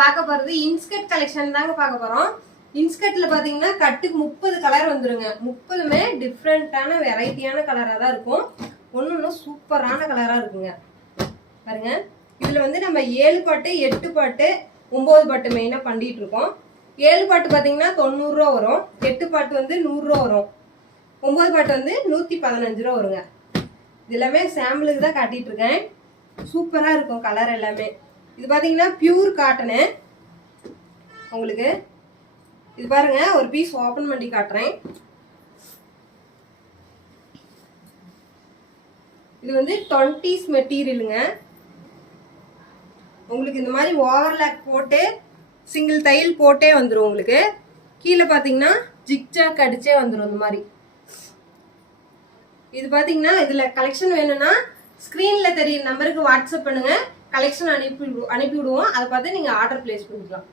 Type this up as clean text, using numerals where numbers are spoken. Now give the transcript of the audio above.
பார்க்க போகிறது inskirt collection தாங்க பார்க்க போகிறோம். இன்ஸ்கர்ட்டில் பார்த்தீங்கன்னா கட்டுக்கு 30 கலர் வந்துருங்க. 30மே டிஃப்ரெண்ட்டான வெரைட்டியான கலராக தான் இருக்கும். ஒன்று சூப்பரான கலராக இருக்குங்க. பாருங்க, இதில் வந்து நம்ம 7 பாட்டு 8 பாட்டு 9 பாட்டு மெயினாக பண்ணிட்டு இருக்கோம். 7 பாட்டு பார்த்தீங்கன்னா 90 ரூபா வரும். 8 பாட்டு வந்து 100 ரூபா வரும். 9 பாட்டு வந்து 115 ரூபா வருங்க. இது எல்லாமே சாம்பிளுக்கு தான் காட்டிட்டு இருக்கேன். சூப்பராக இருக்கும் கலர் எல்லாமே. இது பார்த்தீங்கன்னா பியூர் காட்டனு. உங்களுக்கு இது பாருங்க, ஒரு பீஸ் ஓப்பன் பண்ணி காட்டுறேன். இது வந்து 20s மெட்டீரியலுங்க. உங்களுக்கு இந்த மாதிரி ஓவர்லாக் போட்டு சிங்கிள் தையல் போட்டே வந்துடும். உங்களுக்கு கீழே பார்த்தீங்கன்னா ஜிக்ஜாக் அடிச்சே வந்துடும் இந்த மாதிரி. இது பார்த்தீங்கன்னா இதில் கலெக்ஷன் வேணும்னா ஸ்க்ரீனில் தெரியுற நம்பருக்கு வாட்ஸ்அப் பண்ணுங்க. கலெக்ஷன் அனுப்பி விடுவோம். அதை பார்த்து நீங்கள் ஆர்டர் பிளேஸ் பண்ணிக்கலாம்.